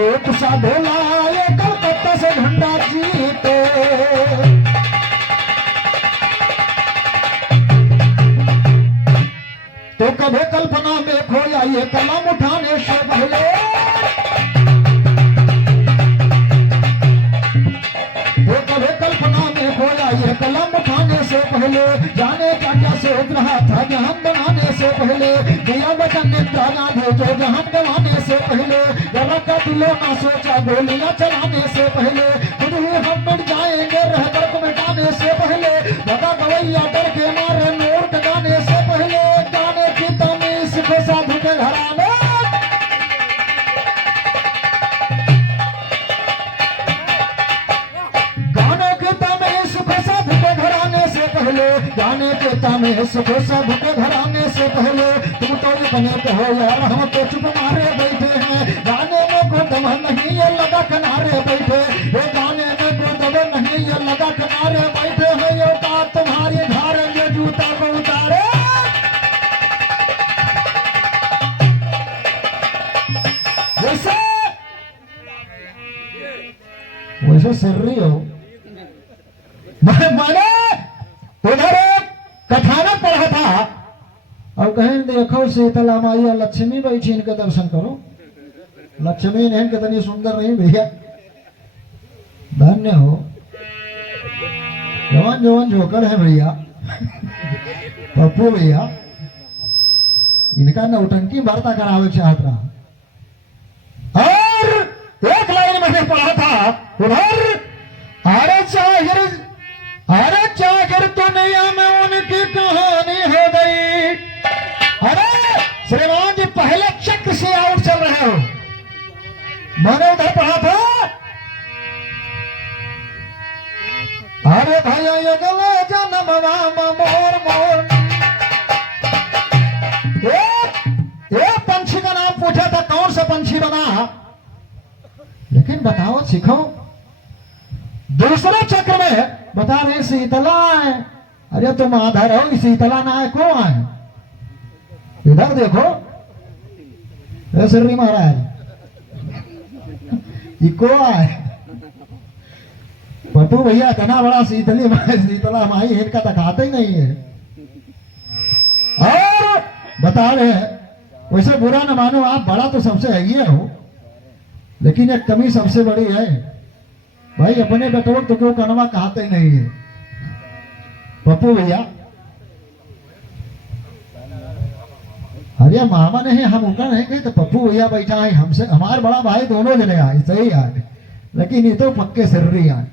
एक साधु लाए कलकत्ता से झंडा जीते। तो कभी कल्पना में खोया ये कलम उठाने से पहले, तो कभी कल्पना में खोया ये कलम उठाने से पहले, जाने क्या क्या सोच रहा था जहां बनाने से पहले, दिया वचन इंदिरा गांधी जो जहां गंवाने से पहले, जरा का दिलो ना सोचा गोलियां चलाने से पहले, खुद ही हम मिट जाएंगे रहकर को मिटाने से पहले, बता गवैया डर के मारे नोर गाने से पहले, गाने की तमीज को साधु के घराने, गाने की तमीज को साधु के घराने से पहले, गाने के तमीज को साधु के घराने से पहले, तुम तो बने कहो यार हम तो चुप मारे बैठे हैं, गाने में को दम नहीं ये लगा किनारे बैठे, ये गाने में को दम नहीं ये लगा किनारे बैठे हैं, ये बात तुम्हारी धारेंगे जूता को उतारे। वैसे सर रही हो मैंने उधर एक कथानक पढ़ा था और कहें देखो शीतला माई लक्ष्मी बैठी इनके दर्शन करो, लक्ष्मी ने कितनी सुंदर नहीं भैया, धन्य हो जवान जवान जोकर है भैया पप्पू भैया, इनका नौटंकी वार्ता करावे चाहत रहा। और एक लाइन मैंने पढ़ा था उधर, अरे चागिर दुनिया में उनकी कहानी हो गई। अरे श्रीमान जी पहले चक्र से आउट चल रहे हो, मैंने उधर पढ़ा था, अरे भैया ये गले जन्म नाम मोर मोर, एक पंछी का नाम पूछा था कौन सा पंछी बना, लेकिन बताओ सीखो, दूसरे चक्र में बता रहे शीतला है, अरे तुम आधार हो शीतला ना है कौन है, इधर देखो श्री महाराज को है पप्पू भैया, इतना बड़ा शीतला माई इनका तो खाता ही नहीं है। और बता रहे वैसे बुरा न मानो, आप बड़ा तो सबसे है ही हो, लेकिन एक कमी सबसे बड़ी है भाई, अपने बेटों तो क्यों कनवा कहते ही नहीं है पप्पू भैया। अरे मामा नहीं हम उनका नहीं गए तो पप्पू भैया बैठा है हमसे, हमारे बड़ा भाई दोनों जने आए सही आए, लेकिन ये तो पक्के सर्री आए,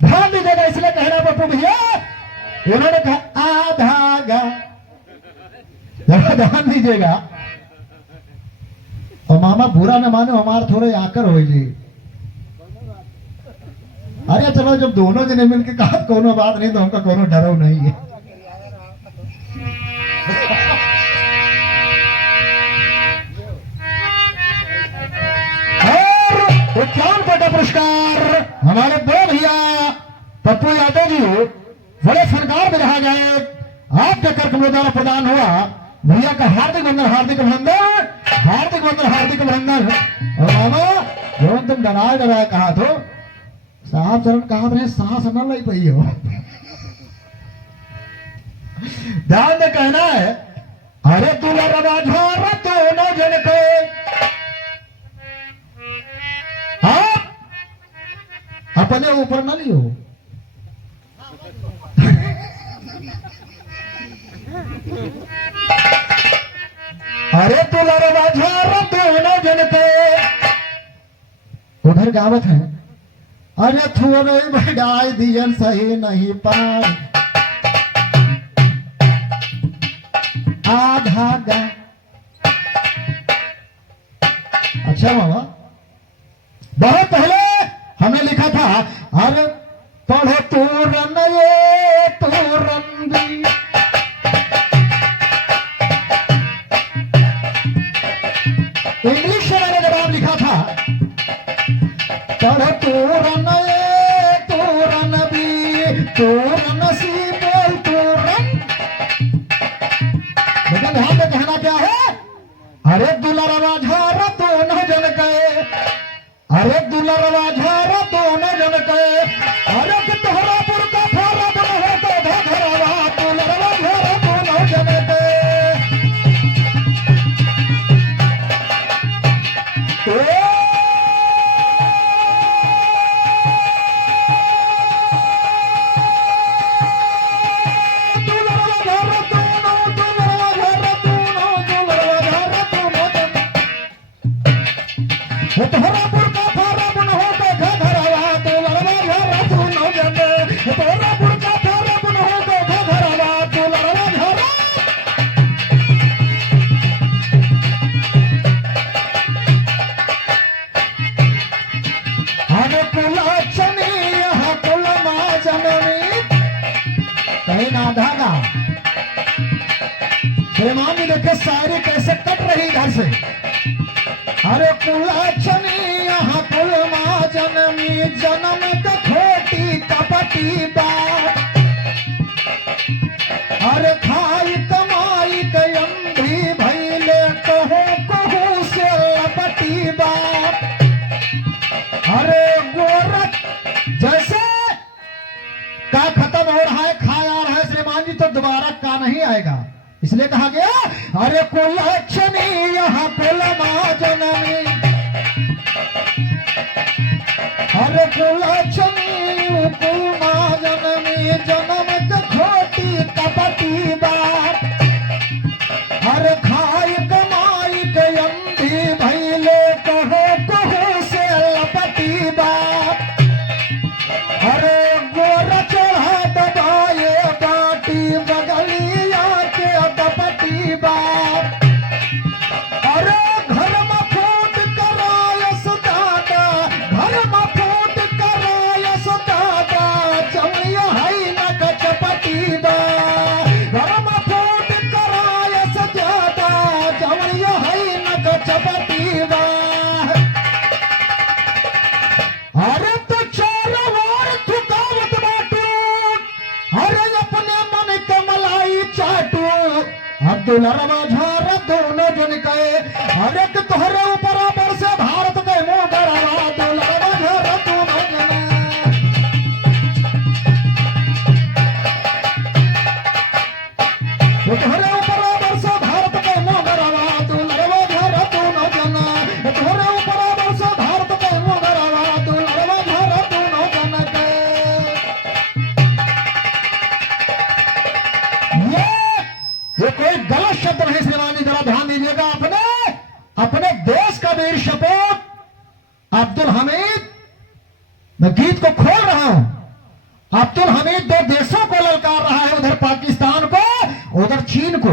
ध्यान दीजिएगा इसलिए कहना पप्पू भैया, उन्होंने कहा आधा गा, ध्यान दीजिएगा। और मामा बुरा न मानो हमारे थोड़े आकर हो जी, अरे चलो जब दोनों जने मिलके कहा कोनो बात नहीं तो हमका कोनो डरो नहीं है। और उत्तरायण का पुरस्कार हमारे बड़े भैया पप्पू यादव जी बड़े फनकार में रहा गए, आपके कार्यक्रम द्वारा प्रदान हुआ, भैया का हार्दिक अभिनंदन हार्दिक अभिनंदन हार्दिक अभिनंदन हार्दिक अभिनंदन। और मामा जो तुम डराए डराए कहा तो साहब चरण कहा रहे सांस न लग पाई हो, ध्यान में कहना है, अरे तू लगा तो न जन को आप अपने ऊपर न लियो, अरे तू लगा तो न जन को, उधर गावत है, अरे थोड़े बढ़ाई दियन सही नहीं पार, आधा गा। अच्छा मामा बहुत पहले हमने लिखा था, अरे पढ़े तू रन ये तू रंगी, इंग्लिश में जवाब लिखा था, पढ़े तू रन ये तू रन भी तू रन सी बोल तू रन। लेकिन ध्यान में कहना क्या है, अरे दुलारा झार तो न जन गए, कहीं ना धागा श्रीमान जी देखे शायरी कैसे कट रही इधर से। अरे कुलाचनी यहाँ कुल माँ जनमी जन्म खोटी कपटी बात। अरे खाई कमाई के अंधी भैले कहो कहू से लपटी बात। अरे गोरख जैसे का खत्म हो रहा है खाया आ रहा है श्रीमान जी तो दोबारा का नहीं आएगा, इसलिए कहा गया अरे कुलक्षणी यहाँ कुल माँ जननी। अरे कुलक्षणी कुल माँ जननी जन्म खोटी कपटी बात। अरे खाई कमाई के अंधी भैले कहो कहो से लपटी बात। अरे गोरा चढ़ा दबाए बाटी बगलिया के दपटी बाप। अरे घर में फूट करायस दादा, घर में फूट करायस दादा, चमड़िया है न कचपटी बा। घर में फूट करायस दादा, चमड़िया है न कचपटी बा। अरे तो चारों ओर थकावट बाटू, अरे अपने मन कमलाई चाटू। अब्दुल अरबा झार दोनों जन के अरे कि तोहरे ऊपर पर से भारत के मुंह गड़वा। अब्दुल अरबा झार दोनों जन तोहरे ऊपर पर से भारत के मुंह गड़वा। अब्दुल अरबा झार दोनों जन तोहरे ऊपर पर से भारत के मुंह गड़वा। अब्दुल अरबा झार दोनों जन के ये कोई गलत शब्द नहीं श्रीमान जी, जरा ध्यान दीजिएगा। अपने अपने देश का वीर सपूत अब्दुल हमीद, मैं गीत को खोल रहा हूं। अब्दुल हमीद दो देशों को ललकार रहा है, उधर पाकिस्तान को उधर चीन को।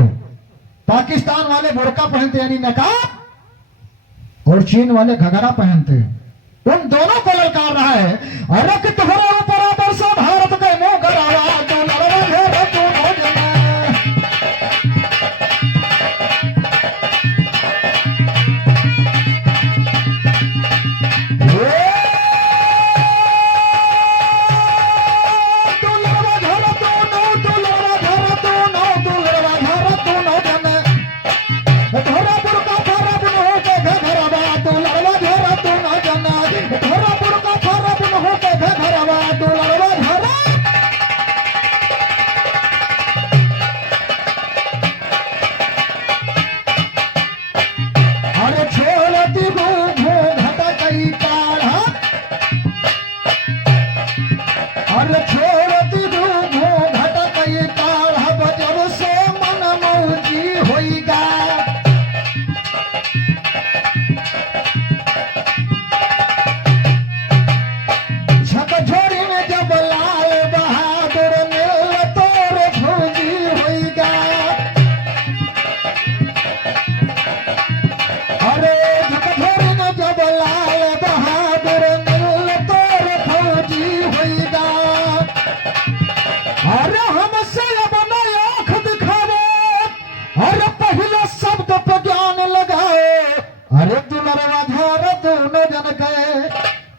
पाकिस्तान वाले बुर्का पहनते यानी नकाब और चीन वाले घघरा पहनते, उन दोनों को ललकार रहा है। अरे कि तुम्हारे ऊपर पर से भारत के मुंह गड़ावा। दोनों जना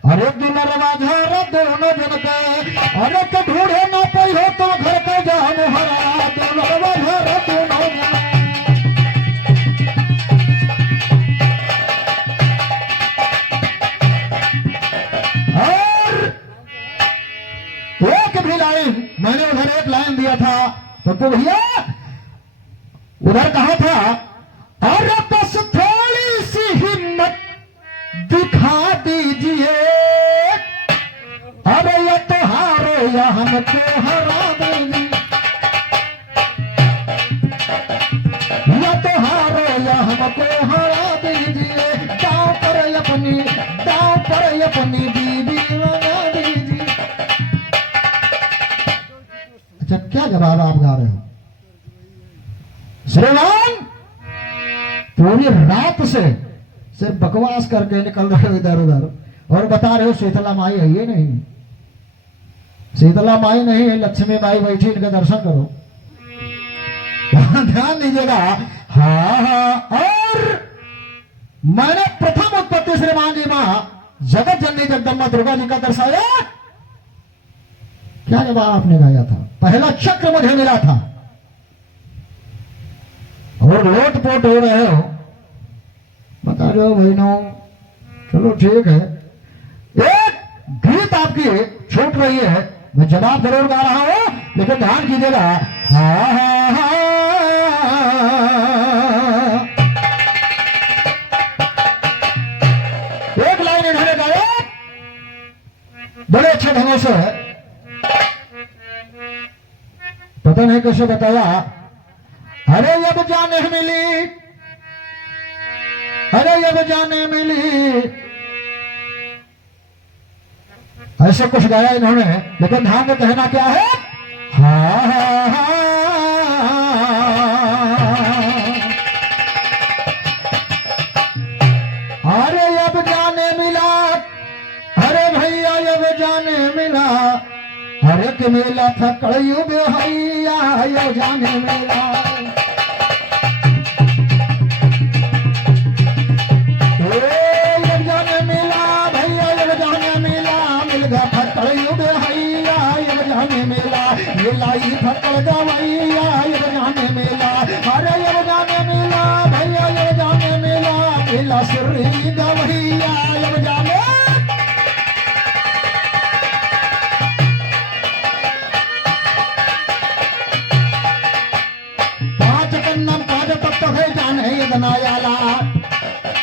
अरे दुलरवा दोनों जन के अरे के ढूंढे ना पाई हो तो घर के जान हरा। दुलरवा दोनों जन और एक भी लाइन मैंने उधर एक लाइन दिया था तो भैया उधर कहा था अरे बस थोड़ी सी हिम्मत दिखा दीजिए, अरे ये तो हारो या हमको हरा दीजिए, या तो हारो या हमको हरा दीजिए, दांव पर अपनी बीवी लगा दीजिए। अच्छा, क्या जवाब आप गा रहे हो श्रीमान? पूरी रात से सिर्फ बकवास करके निकल रहे हो इधर उधर और बता रहे हो शीतला माई है। ये नहीं, शीतला माई नहीं है, लक्ष्मी माई बैठी, इनका दर्शन करो। ध्यान दीजिएगा। हाँ, और मैंने प्रथम उत्पत्ति श्रीमान जी मां जगत जननी जगदम्बा दुर्गा जी का दर्शाया। क्या जवाब आपने गाया था? पहला चक्र मुझे मिला था और लोटपोट हो रहे हो, बता रहे हो बहनों। चलो ठीक है, एक गीत आपकी छूट रही है, मैं जवाब जरूर गा रहा हूं, लेकिन ध्यान कीजिएगा। हाँ हाँ हाँ, एक लाइन इन्होंने गाया बड़े अच्छे ढंग से, पता नहीं कैसे बताया। अरे अब जाने मिली, अरे अब जाने मिली, ऐसे कुछ गाया इन्होंने, लेकिन ध्यान में कहना क्या है? हाँ हाँ हाँ, अरे अब जाने मिला, अरे भैया अब जाने मिला, अरे के मेला था कड़ियों बेहैया, ये जाने मिला। लाई फकड़ गवैया, ये जाने मिला, अरे ये जाने मिला भैया, ये जाने मिला, मिला श्री गवैया, ये जाने। पांच कन्नम पांच तत्व है जाने ये दनायाला,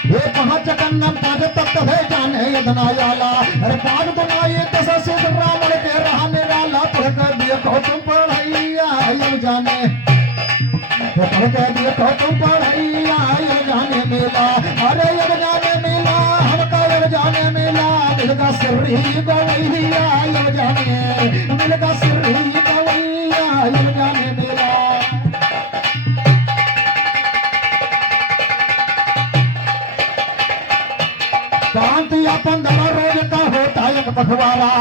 ये पांच कन्नम पांच तत्व है जाने ये दनायाला, अरे पांच बनाए दस सिद्ध रावण के रहा निराला, पढ़कर देखो तुम पढ़ैया, ये जाने पढ़कर देखो तुम पढ़ैया, ये जाने मिला, अरे ये जाने मिला, हमका ये जाने मिला, मिलगा श्री गवैया, ये जाने मिलगा श्री गवैया, ये जाने मिला। शांति अपन धरा रोज का होता एक पखवाड़ा,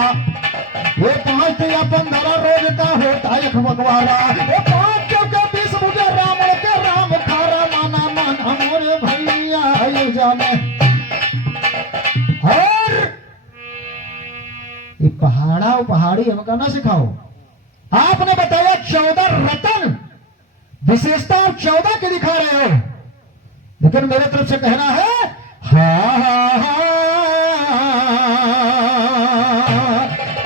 ये 5 या 15 रोज का होता एक पखवाड़ा, ये 5 के 20 मुझे रावण के राम खारा, माना माना मोरे भैया, ये जाने। और ये पहाड़ी हमका ना सिखाओ। आपने बताया 14 रतन, विशेषता आप 14 के दिखा रहे हो, लेकिन मेरे तरफ से कहना है हाँ हाँ हाँ,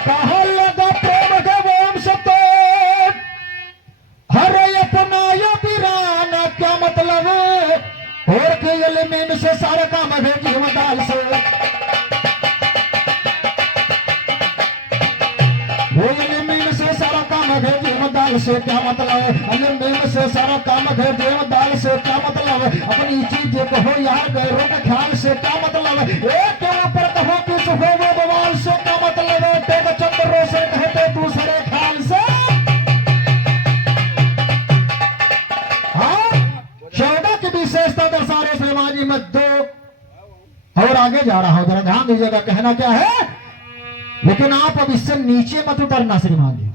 कहा लगा प्रेम के वंश तो, हरे अपनायो पिराना, क्या मतलब और के में से सारा काम है जीव दाल से, में से सारा काम है जीव दाल से, क्या मतलब में से सारा काम है जीव दाल से, क्या मतलब अपनी चीज कहो यार गैरों के ख्याल से, क्या मतलब एक के ऊपर कहो कि सुखो वो बवाल से, क्या मतलब तेग चंद्रों से कहते दूसरे ख्याल से। हाँ, 14 की विशेषता दर्शा रहे श्रीमान जी में 2 और आगे जा रहा हूं, जरा ध्यान दीजिएगा। कहना क्या है, लेकिन आप अब इससे नीचे मत उतरना श्रीमान जी।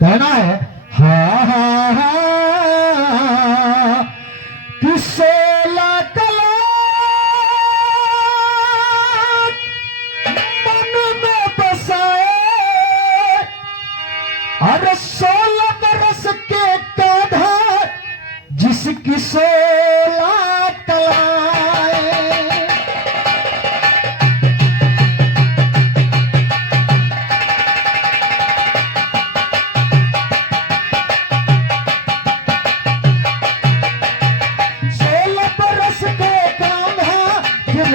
कहना है हाँ हाँ हाँ, कि 16 कला मन में बसाए, अरे 16 बरस के काढ़ा जिसकी 16 कलाएं,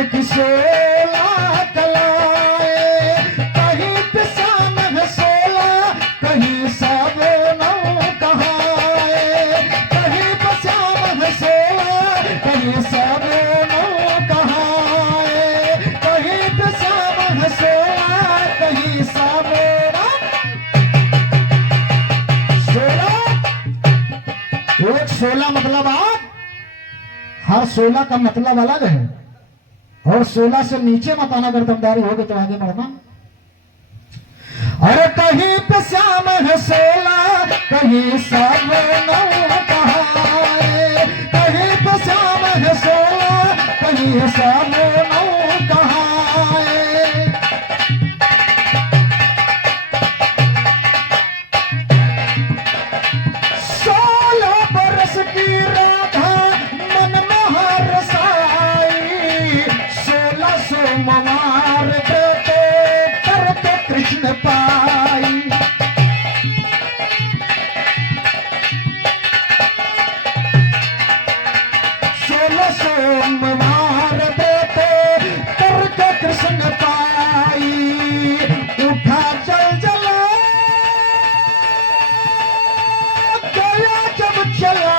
की 16 कलाएं, कहीं पे श्याम है 16, कहीं सावन कहाए, कहीं पे श्याम है 16, कहीं सावन कहाए, कहीं पे श्याम है 16, कहीं सावन 16। एक 16 मतलब आप हर 16 का मतलब अलग है, और 16 से नीचे मत आना, अगर दमदारी होगी तो आगे बढ़ना। अरे कहीं पे श्याम है 16, कहीं सावन कहाए, कहीं पे श्याम है 16, कहीं सावन कहाए। 16 बरस की राधा मन में हर साई, 16 सोमवार व्रत करके कृष्ण पाई। 16 सोमवार व्रत करके कृष्ण पाई, उठा चल चला गया जब चला,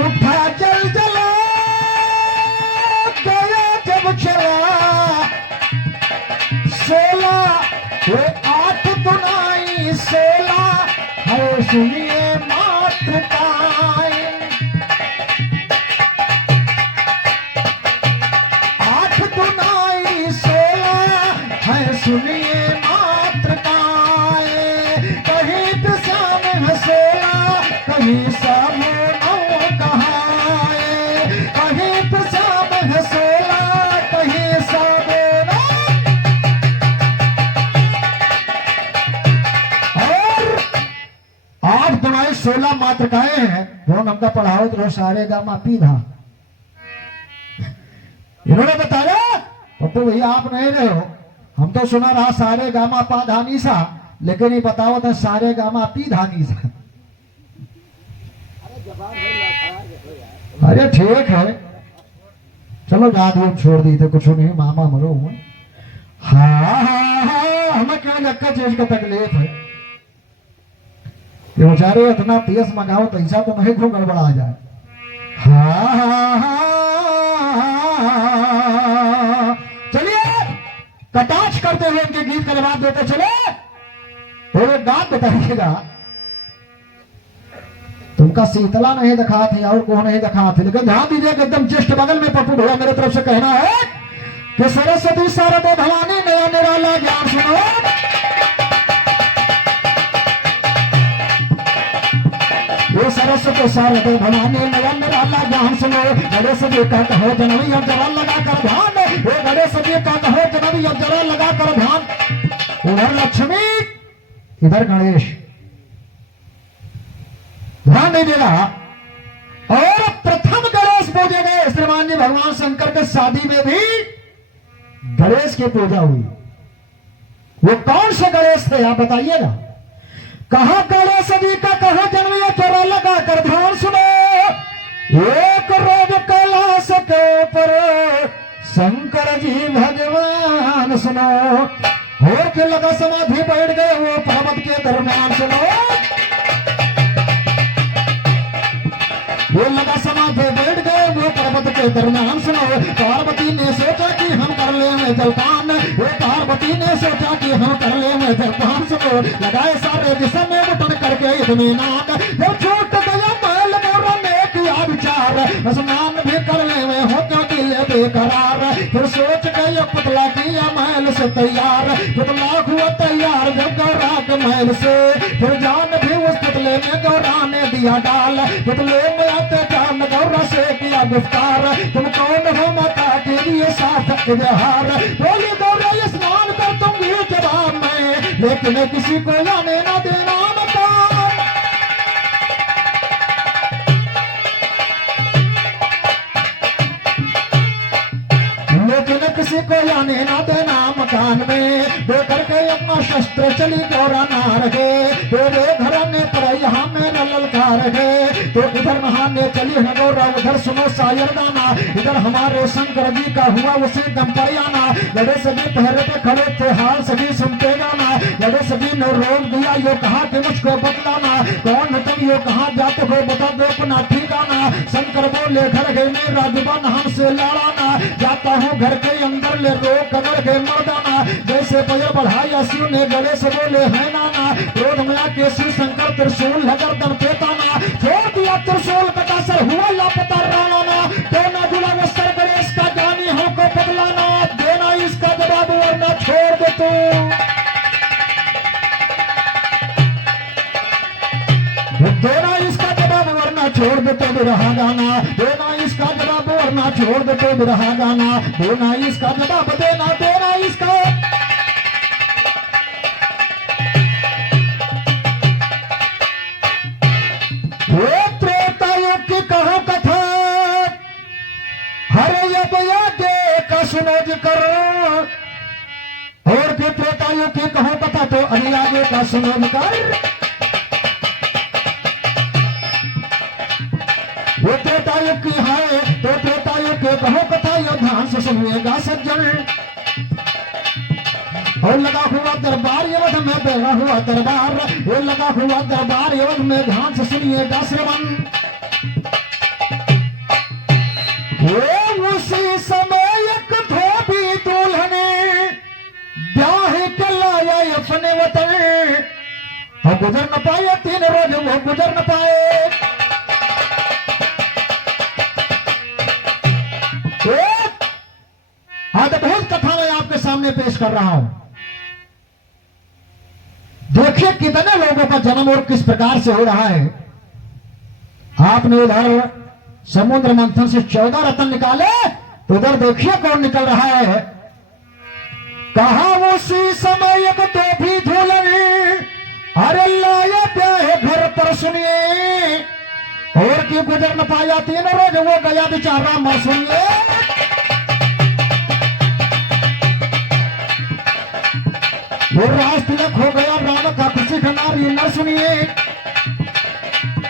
उठा चल चला गया जब चला। 16 वो 8 दुनाई 16 है, सुनिए मातृकाएं। 8 दुनाई 16 है, सुनिए मातृकाएं। कहीं पे श्याम है 16, कहीं सावन कहाए, कहीं पे श्याम है 16, कहीं सावन। और 8 दुनाई 16 मातृकाएं हैं। जो नमका पढ़ाओ तो सारे गामा पी धा, इन्होंने बताया पप्पू भैया आप नहीं रहे हो, हम तो सुना रहा सारे गामा पा धानी सा, लेकिन ये बताओ तो सारे गामा पी धानी सा। अरे ठीक है, चलो गा दो, छोड़ दी थे कुछ नहीं, मामा मरो हुए। हाँ हमें क्या लक्का चीज का तकलीफ है, ये बेचारे इतना तेज मंगाओ तो ऐसा तो नहीं क्यों गड़बड़ा जाए। हाँ चलिए कटाक्ष करते हुए इनके गीत का जवाब देते चले। और एक बात बताइएगा, तुमका शीतला नहीं दिखा थे और कौन नहीं दिखा थे, लेकिन ध्यान दीजिए कि एकदम जस्ट बगल में पप्पू भैया मेरे तरफ से कहना है कि सरस्वती शारदा भवानी नया निराला ज्ञान सुनो। ये सरस्वती शारदा भवानी नया निराला ज्ञान सुनो, गणेश जी का कहो जनवी अब जरा लगा कर ध्यान, ये गणेश जी का कहो जनवी अब जरा लगा कर ध्यान। उधर लक्ष्मी इधर गणेश, ध्यान दीजिएगा। और प्रथम गणेश पूजे गए श्रीमान जी भगवान शंकर के शादी में भी गणेश की पूजा हुई। वो कौन से गणेश थे आप बताइएगा। कहा गणेश जी का कहा जन्म चोरा लगा कर ध्यान सुनो, एक रोज कैलाश के ऊपर शंकर जी भगवान सुनो, और के लगा समाधि बैठ गए वो पर्वत के दरम्यान सुनो। वो लगा समाधि बैठ गए वो पर्वत के दरम्यान सुनो। पार्वती ने सोचा कि हम कर ले में जलपान, वो पार्वती ने सोचा कि हम कर ले में जलपान सुनो। लगाए सारे दिशा में मुटन करके इतनी नाक, जब छूट गया महल गौरव ने किया विचार, स्नान भी कर ले में हो क्यों दिल बेकरार। फिर सोच गए पुतला किया महल से तैयार, पुतला हुआ तैयार जब गौरा के महल से, फिर जान भी उस पुतले में गौरा ने दिया डाल, पुतले में आते जान गौरा से किया गुफ्तार। तुम कौन हो माता के लिए साफ इजहार, बोली गौरा ये स्नान कर दूंगी जवाब में, लेकिन किसी को जाने ना देना मता। लेकिन किसी को जाने ना देना मकान में, दे करके अपना शस्त्र चली गौरा ना रहे, तेरे घर में पर यहाँ मेरा ललकार है, तो इधर नहाने ले चली है गौरा, उधर सुनो शायर गाना, इधर हमारे शंकर जी का हुआ उसी दम पर आना। लड़े सभी पहरे पे खड़े थे, हाल सभी सुनते गाना। लड़े सभी ने रोक दिया, ये कहा कि मुझको बतलाना, कौन है तुम, ये कहाँ जाते हो, बता दो अपना ठिकाना। शंकर बोले घर गए मेरा जुबान हमसे लड़ाना, जाता हूँ घर के अंदर ले रोक कर गए मर्दाना। जैसे पैर बढ़ाया शिव ने, गणेश बोले है नाना, क्रोध में आके शिव शंकर त्रिशूल गर्दन पे ताना। छोड़ दिया त्रिशूल कटा सर हुआ लापता राना, देना जुड़ा वो सर गणेश का जानी हमको बदलाना, देना इसका जवाब वरना छोड़ दे तू। देना इसका जवाब वरना छोड़ दे तो भी रहा गाना, देना इसका जवाब वरना छोड़ दे तो भी रहा गाना, देना इसका जवाब, देना इसका। त्रेतायुग की कहो कथा, हरे यज्ञ का सुनोज करो, और फिर त्रेतायुग की कहो कथा तो अनियागे का सुनोज कर। वो त्रेतायुग की है तो त्रेतायुग के कहो कथा, यो ध्यान से सुनिएगा सज्जन। और लगा हुआ दरबार यवध में, बेगा हुआ दरबार, वो लगा हुआ दरबार यवध में, ध्यान से सुनिएगा श्रवण। वो उसी समय एक धोबी दुल्हने ब्याह के लाया अपने वतन, और गुजर न पाए 3 रोज वो गुजर न पाए। आज बहुत कथा मैं आपके सामने पेश कर रहा हूं। देखिए कितने लोगों का जन्म और किस प्रकार से हो रहा है। आपने उधर समुद्र मंथन से 14 रत्न निकाले, तो उधर देखिए कौन निकल रहा है। कहा उसी समय एक तो भी धुलनी, अरे लाया प्याहे घर पर सुनिए, और की गुजर न पाया 3 रोज वो गया बेचारा मर सुनिए। वो राज तिलक हो गया राम का खुशी खनारी न सुनिए।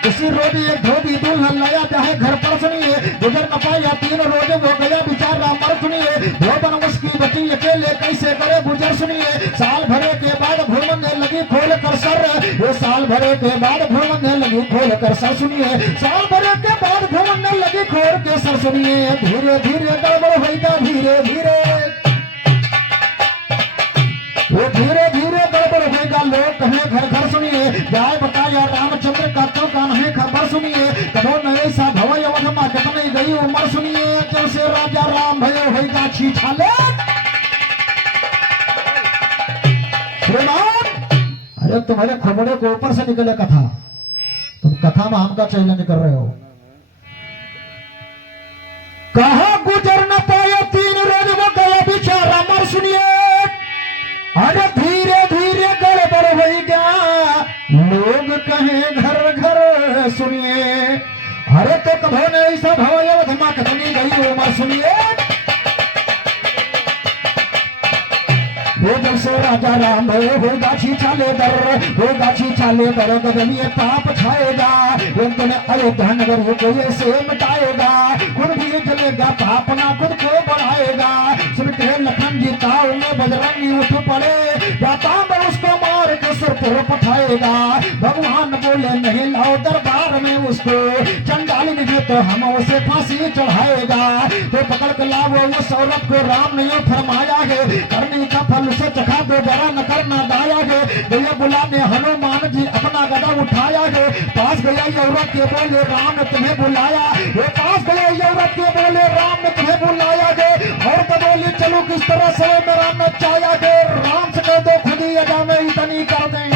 इसी रोज एक धोबी दुल्हन लाया चाहे घर पर सुनिए, गुजर न पाया 3 रोज वो गया बेचारा मर सुनिए। धोबन उसकी बची अकेले कैसे करे गुजर सुनिए। साल भरे के बाद घूमने लगी खोल कर सर, वो साल भरे के बाद घूमने लगी खोल कर सर सुनिए। साल भरे के बाद घूमने लगी खोल के सर सुनिए। धीरे धीरे गड़बड़ होगा धीरे धीरे, वो धीरे धीरे गड़बड़ होगा। लोग कहें घर घर सुनिए, जाए बताया रामचंद्र का क्यों का नहीं खबर सुनिए। कबो न ऐसा भवय अवधमा जब नहीं गई उम्र सुनिए, जब से राजा राम भयो होगा छीछाले। अरे तुम्हारे खबरों के ऊपर से निकले कथा, तुम कथा में हमका चैलेंज कर रहे हो। कहा गुजर न पाए 3 रोज वो गया बेचारा मर सुनिए। अरे धीरे धीरे गड़बड़ हो गया, लोग कहें घर घर सुनिए। अरे तो कभो ने ऐसा भवय धमाक बनी गई उम्र सुनिए। वो जब से राजा राम होगा छीछाले दर, होगा छीछाले दर, गगनीय पाप छाएगा। उनके अयोध्या नगर को ये से मिटाएगा, खुद भी जलेगा पाप ना खुद को बढ़ाएगा। सुन के लखन जी ताव में बजरंगी उठ पड़े, जाता मैं उसको मार के सिर पर पठाएगा। भगवान बोले नहीं लाओ दरबार में उसको, चंडाली ने तो हम उसे फांसी चढ़ाएगा। तो पकड़ के लाओ उस औरत को, राम ने फरमाया है करने का फल से चखा दो जरा न करना दाया है। गया बुलाने हनुमान जी अपना गदा उठाया है, पास गया औरत के बोले राम ने तुम्हें बुलाया। वो पास गया औरत के बोले राम ने तुम्हें बुलाया है, और तो बोली चलो किस तरह से मेरा नचाया है। राम से कह दो खुद ही अदा में इतनी कर दें।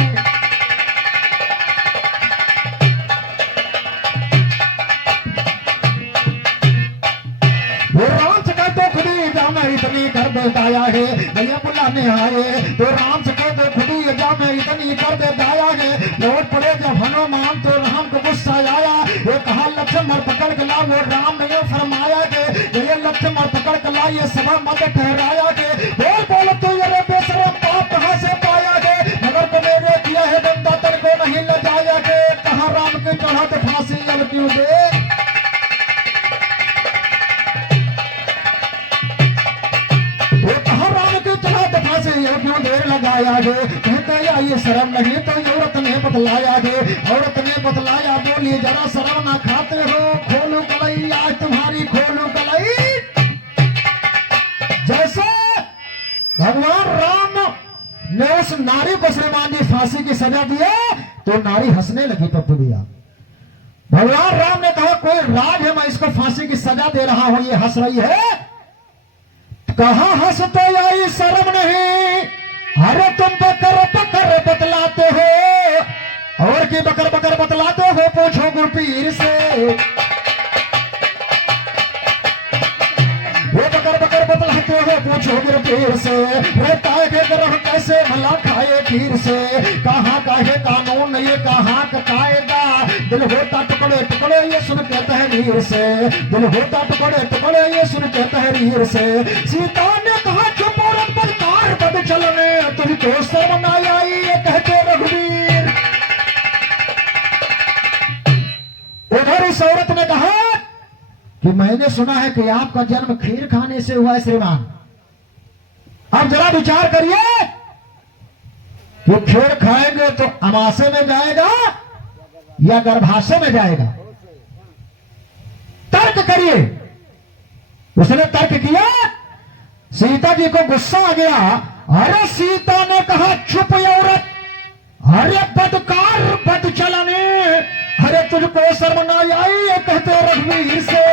इतनी कर दे दाया है, भैया बुलाने आए तो राम से कह दे खुदी जा में इतनी कर दे दाया है। लौट पड़े जब हनुमान तो राम को गुस्सा आया, वो कहा लक्ष्मण पकड़ के ला। वो राम ने फरमाया के ये लक्ष्मण पकड़ के ला, ये सब मत ठहराया के। बोल बोल तू ये बेशरम पाप कहाँ से पाया के, मगर तो मेरे किया है बंदा तेरे को नहीं लजाया के। कहा राम के चढ़ा तो फांसी अब क्यों दे। बढ़ाया गे। कहते या ये शर्म नहीं तो औरत ने बतलाया गे। औरत ने बतलाया, बोली जरा शर्म ना खाते हो, खोलू कलई आज तुम्हारी खोलू कलई। जैसे भगवान राम ने उस नारी को श्रीमान जी फांसी की सजा दिया तो नारी हंसने लगी पप्पू भैया। भगवान राम ने कहा कोई राज है, मैं इसको फांसी की सजा दे रहा हूं, ये हंस रही है। कहां हंसते आई शर्म नहीं, अरे तुम बकर बकर बतलाते हो, और की बकर बकर बतलाते हो, पूछो गुरपीर से। वो बकर बकर बतलाते हो, पूछो गुरपीर से। रहता है ग्रह कैसे भला खाए खीर से। कहाँ का है कानून ये कहाँ का कायदा, दिल होता टुकड़े टुकड़े ये सुन के तहरीर से। दिल होता टुकड़े टुकड़े ये सुन के तहरीर से। सीता ने कहा चुप औरत बदकार बद चलने, तुझको शर्म ना आई ये कहते रघुवीर। उधर इस औरत ने कहा कि मैंने सुना है कि आपका जन्म खीर खाने से हुआ है श्रीमान। अब जरा विचार करिए कि खीर खाएंगे तो अमाशय में जाएगा या गर्भाशय में जाएगा, तर्क करिए। उसने तर्क किया, सीता जी को गुस्सा आ गया। अरे सीता ने कहा चुप औरत, अरे बदकार बद चलने, अरे तुझको शर्म ना आई ये कहते रघुवीर से।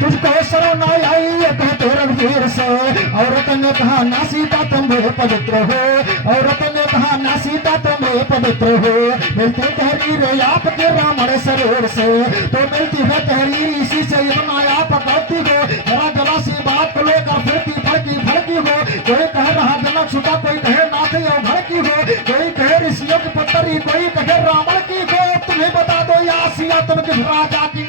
तुझको शर्म ना आई ये कहते रघुवीर से। औरत ने कहा ना सीता तुम पवित्र हो, औरत ने कहा ना सीता तुम पवित्र हो। मिलती तहरीर आपके रावण शरीर से, तो मिलती है तहरीर इसी से इतना आप करती हो। जरा जरा सी बात को लेकर फिरती फड़की फड़की हो। कोई कह रहा जनक सुता, कोई कहे नाथ या भड़की हो, कोई कहे ऋषियों की पुत्री, कोई कहे रावण की हो। तुम्हें बता दो या सिया तुम किस राजा की।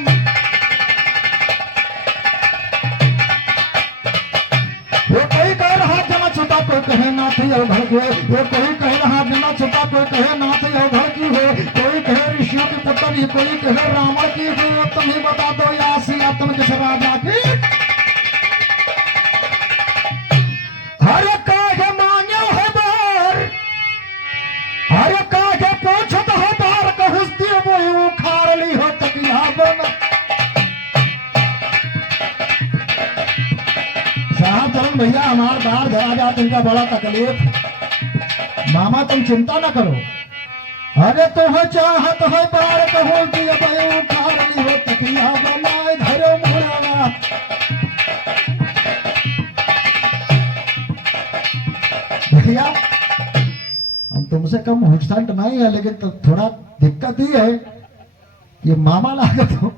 वो कोई कह रहा जनक सुता, कोई कहे नाथ या भड़की हो। वो कोई कह रहा जनक सुता, कोई कहे नाथ या भड़की हो, कोई कहे ऋषियों की पुत्री, कोई कहे रावण की हो। तुम्हें बता दो या सिया तुम किस राजा की। अरे काहे मांगे हो बार, अरे काहे पूछत हो बार, कहूसती वो उखाड़ ली हो तकिया बन। शाहचरण भैया हमार बार धरा जा, तुमका बड़ा तकलीफ। मामा तुम चिंता न करो, अरे तुम चाहत हो बार, कहूसती वो उखाड़ ली हो तकिया बनाए धरो मुड़ावा। भैया हम तुमसे कम हुटसट नहीं है, लेकिन तो थोड़ा दिक्कत ही है, ये मामा लागत हो।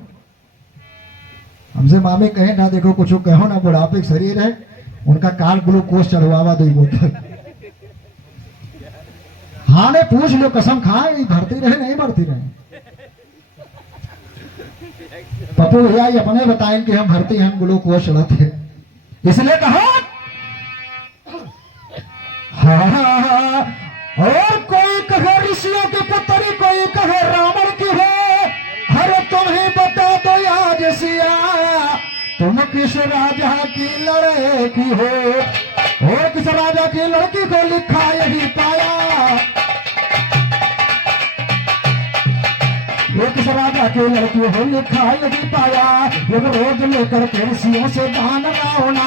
हमसे मामे कहे ना देखो कुछ कहो ना, बुढ़ापे शरीर है, उनका काल ग्लूकोज चढ़वावा दो बोतल। हाँ ने पूछ लो, कसम खाए भरती रहे नहीं भरती रहे। पप्पू भैया ये अपने बताएं कि हम भरती हैं ग्लूकोज चढ़ाते, इसलिए कहा। हाँ, और कोई कहे ऋषियों की पुत्री, कोई कहे रावण की हो। अरे तुम्हें बता दो आज सिया तुम किस राजा की लड़की हो, और किस राजा की लड़की को लिखा यही पाया। वो किस राजा की लड़की हो लिखा यही पाया। जब रोज लेकर के ऋषियों से दान रावणा,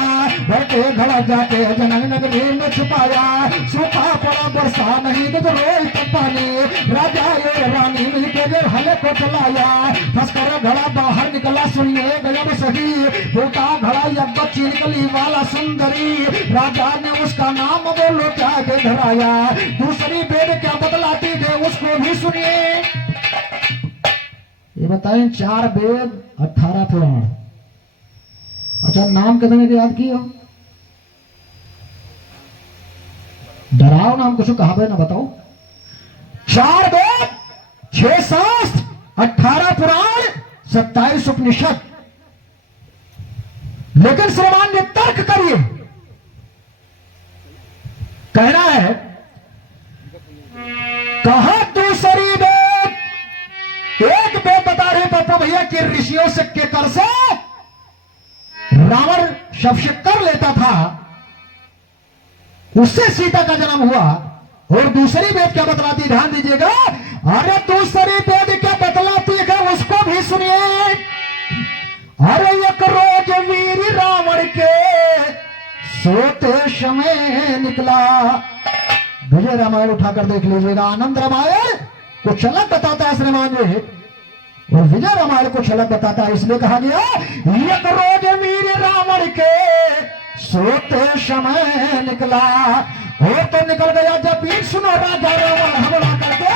भर के घड़ा जाके जनक नगरी में छुपाया। सूखा पड़ा बरसा नहीं तो रोज पानी, राजा और रानी मिलके हले को चलाया। फंसकर घड़ा बाहर निकला सुनिए गजब सही, फूटा घड़ा यज्ञ निकली वाला सुंदरी। राजा ने उसका नाम बोलो क्या के धराया, दूसरी वेद क्या बतलाती थे उसको भी सुनिए। ये बताएं 4 वेद 18 पुराण। अच्छा नाम कितने के याद किए हो? डराओ नाम कुछ कहा ना बताओ। 4 वेद 6 शास्त्र 18 पुराण 27 उपनिषद। लेकिन श्रीमान ने तर्क करिए, कहना है कहा दूसरी वेद। एक वेद बता रहे पप्पू भैया कि ऋषियों से के कर से रावण शब्द कर लेता था, उससे सीता का जन्म हुआ। और दूसरी वेद क्या बतलाती है, ध्यान दीजिएगा। अरे दूसरी वेद क्या बतलाती है उसको भी सुनिए। अरे एक रोज वीर रावण के सोते समय निकला। विजय रामायण उठाकर देख लीजिएगा। आनंद रामायण कुछ अलग बताता है श्रीमान जी, और विजय रामायण कुछ अलग बताता है। इसलिए कहा गया एक रोज वीर रावण के सोते समय निकला। और तो निकल गया जब भी सुनो राजा रावण हमला करके।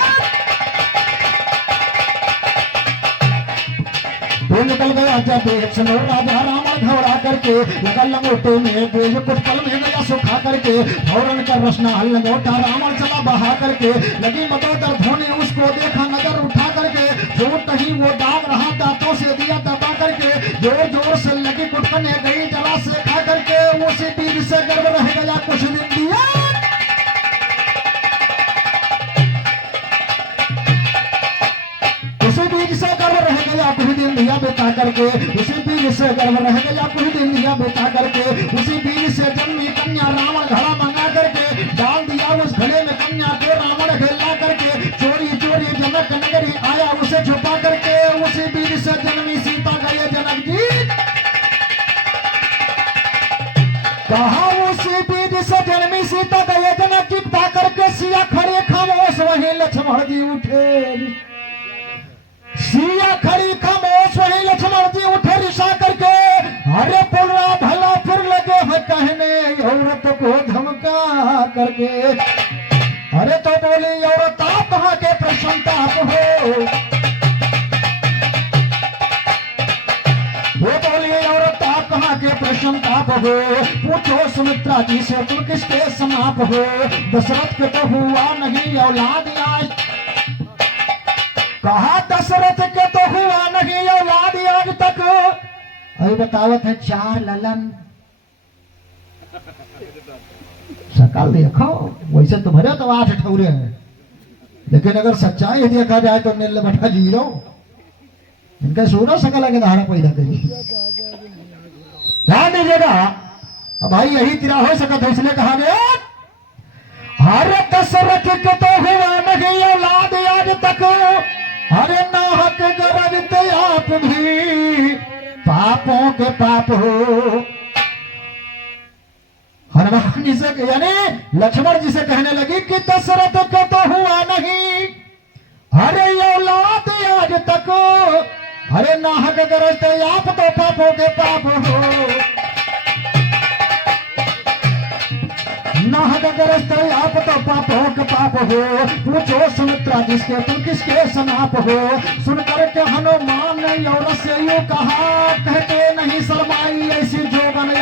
वो निकल गया जब एक सुनो राजा रावण घबरा करके। लगा लंगोटे में बेज कुछ पल में गया सुखा करके। फौरन कर रसना हल लंगोटा रावण चला बहा करके। लगी मदोदर धोने उसको देखा नजर उठा करके। जो कहीं वो दाग रहा दांतों से दिया दबा करके। जोर जोर से लगी कुटकने गई जला से खा करके। उसी बीज से गर्भ रह गया कुछ दिन दिया। उसी बीज से गर्भ रह गया कुछ दिन दिया बेटा करके। उसी बीज से गर्भ रह गया कुछ दिन दिया बेटा करके। उसी बीज से जन्मी कन्या रावण घड़ा मंगा करके। डाल दिया उस घड़े में कन्या को रावण खेला करके। चोरी चोरी जनक नगरी आया उसे छुपा करके। उसी बीज से जन्मी सीता गए जनक जी। कहा उसी बीज से जन्मी सीता गए जनक जी। पा करके सिया खड़े खामोश वहीं लक्ष्मण जी उठे। सिया खड़ी खामोश वहीं लक्ष्मण जी उठे रिसा करके। अरे पुलरा भला फिर लगे है कहने औरत को धमका करके। अरे तो बोली औरत आप कहाँ के प्रसन्नताप हो। वो बोली औरत आप कहाँ के प्रसन्नताप हो। पूछो सुमित्रा जी से तुम किसके समाप हो। दशरथ के तो हुआ नहीं औलाद आज। कहा दशरथ के तो हुआ नहीं औलाद आज तक। अभी बतावत है 4 ललन। सकल देखो वैसे तो भरे तो 8 ठौरे हैं, लेकिन अगर सच्चाई देखा जाए तो नील बटा 0। इनका सोना सकल के धारा पैदा करिए। ध्यान दीजिएगा। अब भाई यही तिरा हो सकता है, इसलिए कहा गया अरे दशरथ के तो हुआ नहीं औलाद आज तक। अरे नाहक गरजते आप भी पापों के पाप हो। हनुमान जी से यानी लक्ष्मण जी से कहने लगी कि दशरथ को तो हुआ नहीं अरे औलाद आज तक। अरे नाहक गरजते आप तो पापों के पाप हो। नाहक गरजते आप तो पापों के पाप हो। पूछो सुमित्रा जिसके तुम किसके सनाप हो। सुनकर के हनुमान ने और से यूं कहा कहते नहीं शर्माई ऐसी जोगन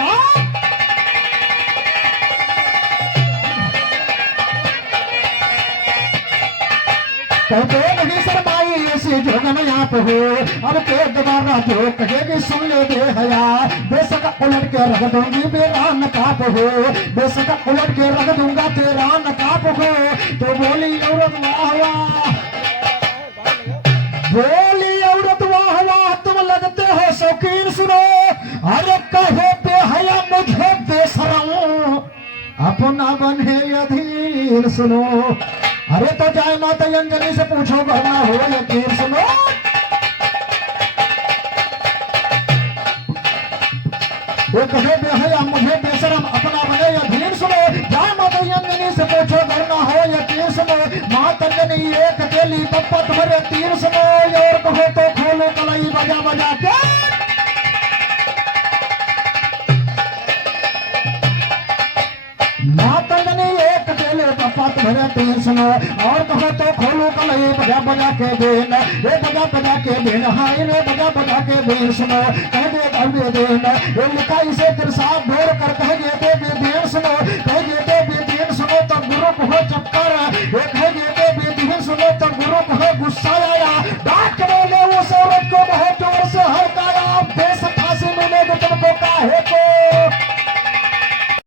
कहते नहीं शर्माई ऐसी जोगन आप हो। अब के दोबारा जो कहेगी सुन ले दे हया। बेशक उलट के रख दूंगी मेरा नकाब हो। बेशक उलट के रख दूंगा तेरा नकाब हो। तो बोली औरत वाह वाह। बोली औरत वाह वाह तुम लगते हो शौकीन। सुनो अरे कहे बेहया मुझे बेशरम अपना बने अधीर। सुनो अरे तो जाए माता अंजलि से पूछो बना हो यकीन। सुनो वो कहे बेहया मुझे बेशरम अपना बने अधीर। सुनो जाए माता अंजलि से पूछो करना हो यकीन। सुनो माता अंजलि एक अकेली पप्पा तुम्हारे तीर। सुनो और कहो तो खोलो कलाई बजा बजा के। माता अंजलि एक अकेले पप्पा तुम्हारे तीर। सुनो और कहो तो खोलो कलाई बजा बजा के बेन। ये बजा बजा के बेन हाय रे बजा बजा के बेन। सुनो कह दे दे देन ये लिखा इसे तिरसात ढोर कर कह दे बेन। सुनो कह दे बेन। सुनो तो गुरु को चक्कर ये कह दे बेन। सुनो तो गुरु को गुस्सा आया।